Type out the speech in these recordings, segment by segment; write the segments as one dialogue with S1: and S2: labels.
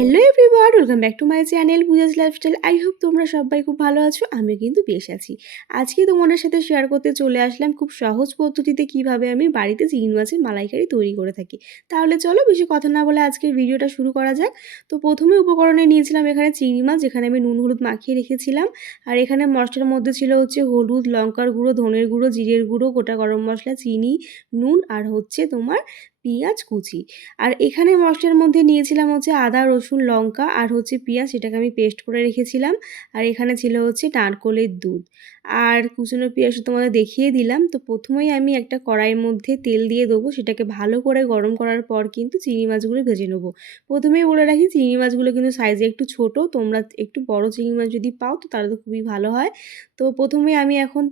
S1: Welcome back to my channel Puja's lifestyle I hope তোমরা সবাই খুব ভালো আছো, আমিও কিন্তু বেশ আছি। আজকে তোমাদের সাথে শেয়ার করতে চলে আসলাম খুব সহজ পদ্ধতিতে কীভাবে আমি বাড়িতে চিংড়ি মাছের মালাইকারি তৈরি করে থাকি। তাহলে চলো বেশি কথা না বলে আজকের ভিডিওটা শুরু করা যাক। তো প্রথমে উপকরণে নিয়েছিলাম এখানে চিংড়ি মাছ, যেখানে আমি নুন হলুদ মাখিয়ে রেখেছিলাম। আর এখানে মশলার মধ্যে ছিল হচ্ছে হলুদ, লঙ্কার গুঁড়ো, ধনের গুঁড়ো, জিরের গুঁড়ো, গোটা গরম মশলা, চিনি, নুন, আর হচ্ছে তোমার পেঁয়াজ কুচি। আর এখানে মশলার মধ্যে নিয়েছিলাম হচ্ছে আদা, রসুন, লঙ্কা আর হচ্ছে পেঁয়াজ, সেটাকে আমি পেস্ট করে রেখেছিলাম। আর এখানে ছিল হচ্ছে নারকলের দুধ। আর কুচনো পেঁয়াজ তোমাদের দেখিয়ে দিলাম। তো প্রথমেই আমি একটা কড়াইয়ের মধ্যে তেল দিয়ে দেবো। সেটাকে ভালো করে গরম করার পর কিন্তু চিংড়ি মাছগুলো ভেজে নেব। প্রথমেই বলে রাখি, চিংড়ি মাছগুলো কিন্তু সাইজে একটু ছোট। তোমরা একটু বড় চিংড়ি মাছ যদি পাও, তো তাহলে তো খুবই ভালো হয়। তো প্রথমে আমি এখন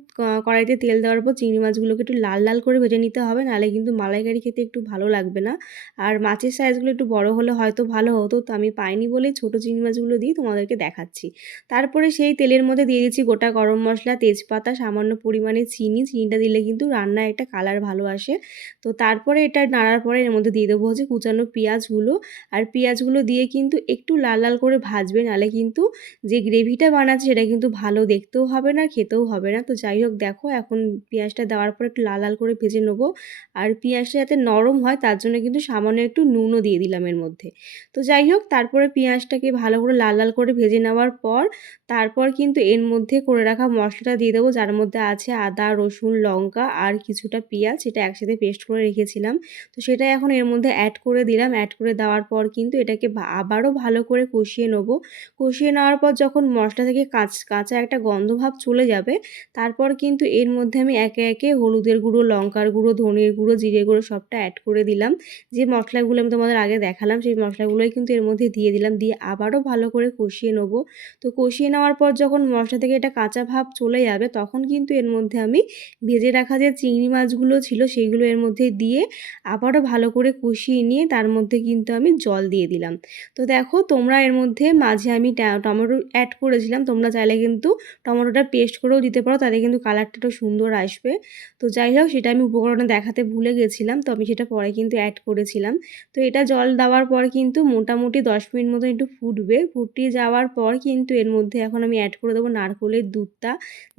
S1: কড়াইতে তেল দেওয়ার পর চিংড়ি মাছগুলোকে একটু লাল লাল করে ভেজে নিতে হবে। নাহলে কিন্তু মালাইকারি খেতে একটু ভালো লাগবে না। আর মাছের সাইজগুলো একটু বড় হলে হয়তো ভালো হতো, তো আমি পাইনি বলে ছোটো চিংড়ি মাছগুলো দিয়ে তোমাদেরকে দেখাচ্ছি। তারপরে সেই তেলের মধ্যে দিয়ে দিচ্ছি গোটা গরম মশলা, তেজপাতা, সামান্য পরিমাণে চিনি। চিনিটা দিলে কিন্তু রান্নায় একটা কালার ভালো আসে। তো তারপরে এটা নাড়ার পরে এর মধ্যে দিয়ে দেবো হচ্ছে কুচানো পেঁয়াজগুলো। আর পেঁয়াজগুলো দিয়ে কিন্তু একটু লাল লাল করে ভাজবে নাহলে কিন্তু যে গ্রেভিটা বানাচ্ছে সেটা কিন্তু ভালো দেখতেও হবে না, খেতেও হবে না। তো যাই হোক, দেখো এখন পেঁয়াজটা দেওয়ার পর একটু লাল লাল করে ভেজে নেব। আর পেঁয়াজটা যাতে নরম হয় তার জন্য কিন্তু সামান্য একটু নুনও দিয়ে দিলাম এর মধ্যে। তো যাই হোক, তারপরে পেঁয়াজটাকে ভালো করে লাল লাল করে ভেজে নেওয়ার পর, তারপর কিন্তু এর মধ্যে করে রাখা মশলাটা দিয়ে দেবো, যার মধ্যে আছে আদা, রসুন, লঙ্কা আর কিছুটা পেঁয়াজ, সেটা একসাথে পেস্ট করে রেখেছিলাম। তো সেটা এখন এর মধ্যে অ্যাড করে দিলাম। অ্যাড করে দেওয়ার পর কিন্তু এটাকে আবারও ভালো করে কষিয়ে নেব। কষিয়ে নেওয়ার পর যখন মশলা থেকে কাঁচ, কাঁচা একটা গন্ধভাব চলে যাবে, তারপর কিন্তু এর মধ্যে আমি একে একে হলুদের গুঁড়ো, লঙ্কার গুঁড়ো ধনের গুঁড়ো জিরে গুঁড়ো সবটা অ্যাড করে দিলাম। যে মশলাগুলো আমি তোমাদের আগে দেখালাম, সেই মশলাগুলোই কিন্তু এর মধ্যে দিয়ে দিলাম। দিয়ে আবারও ভালো করে কষিয়ে নেব। তো কষিয়ে নেওয়ার পর যখন মশলা থেকে এটা কাঁচা ভাব চলে যাবে, তখন কিন্তু এর মধ্যে আমি ভেজে রাখা যে চিংড়ি মাছগুলো ছিল সেইগুলো এর মধ্যে দিয়ে আবারও ভালো করে কষিয়ে নিয়ে তার মধ্যে কিন্তু আমি জল দিয়ে দিলাম। তো দেখো, তোমরা এর মধ্যে মাঝে আমি টমেটো অ্যাড করেছিলাম। তোমরা চাইলে কিন্তু টমেটোটা পেস্ট করেও দিতে পারো, তাতে কিন্তু কালারটা একটু সুন্দর আসবে। তো যাই হোক, সেটা আমি উপকরণে দেখাতে ভুলে গেছিলাম, তো আমি সেটা পরে কিন্তু অ্যাড করেছিলাম। তো এটা জল দেওয়ার পর কিন্তু মোটামুটি দশ মিনিট মতো একটু ফুটবে। ফুটিয়ে যাওয়ার পর কিন্তু এর মধ্যে এখন আমি অ্যাড করে দেবো নারকলের দুধটা,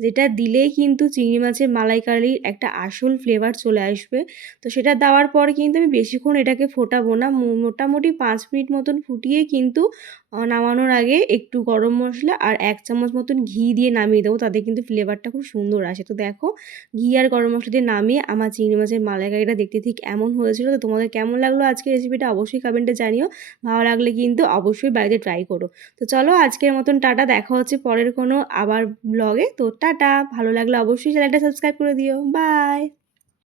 S1: যেটা দিলেই কিন্তু চিংড়ি মাছের মালাইকারির একটা আসল ফ্লেভার চলে আসবে। তো সেটা দেওয়ার পর কিন্তু আমি বেশিক্ষণ এটাকে ফোটাবো না। মোটামুটি পাঁচ মিনিট মতন ফুটিয়ে কিন্তু নামানোর আগে একটু গরম মশলা আর এক চামচ মতন ঘি দিয়ে নামিয়ে দেবো। তাদের কিন্তু ফ্লেভারটা খুব সুন্দর আসে। তো দেখো, ঘি আর গরম মশলা দিয়ে নামিয়ে আমার চিংড়ি মাছের মালাইকারিটা দেখতে ঠিক এমন হয়েছিল তো তোমাদের কেমন লাগল আজকে রেসিপিটা অবশ্যই কমেন্টে জানিও। ভালো লাগলে কিন্তু অবশ্যই বাড়িতে ট্রাই করো। তো চলো, আজকের মতন টাটা। দেখা হচ্ছে পরের কোনো আবার ব্লগে তো টাটা। ভালো লাগলে অবশ্যই চ্যানেলটা সাবস্ক্রাইব করে দিও। বাই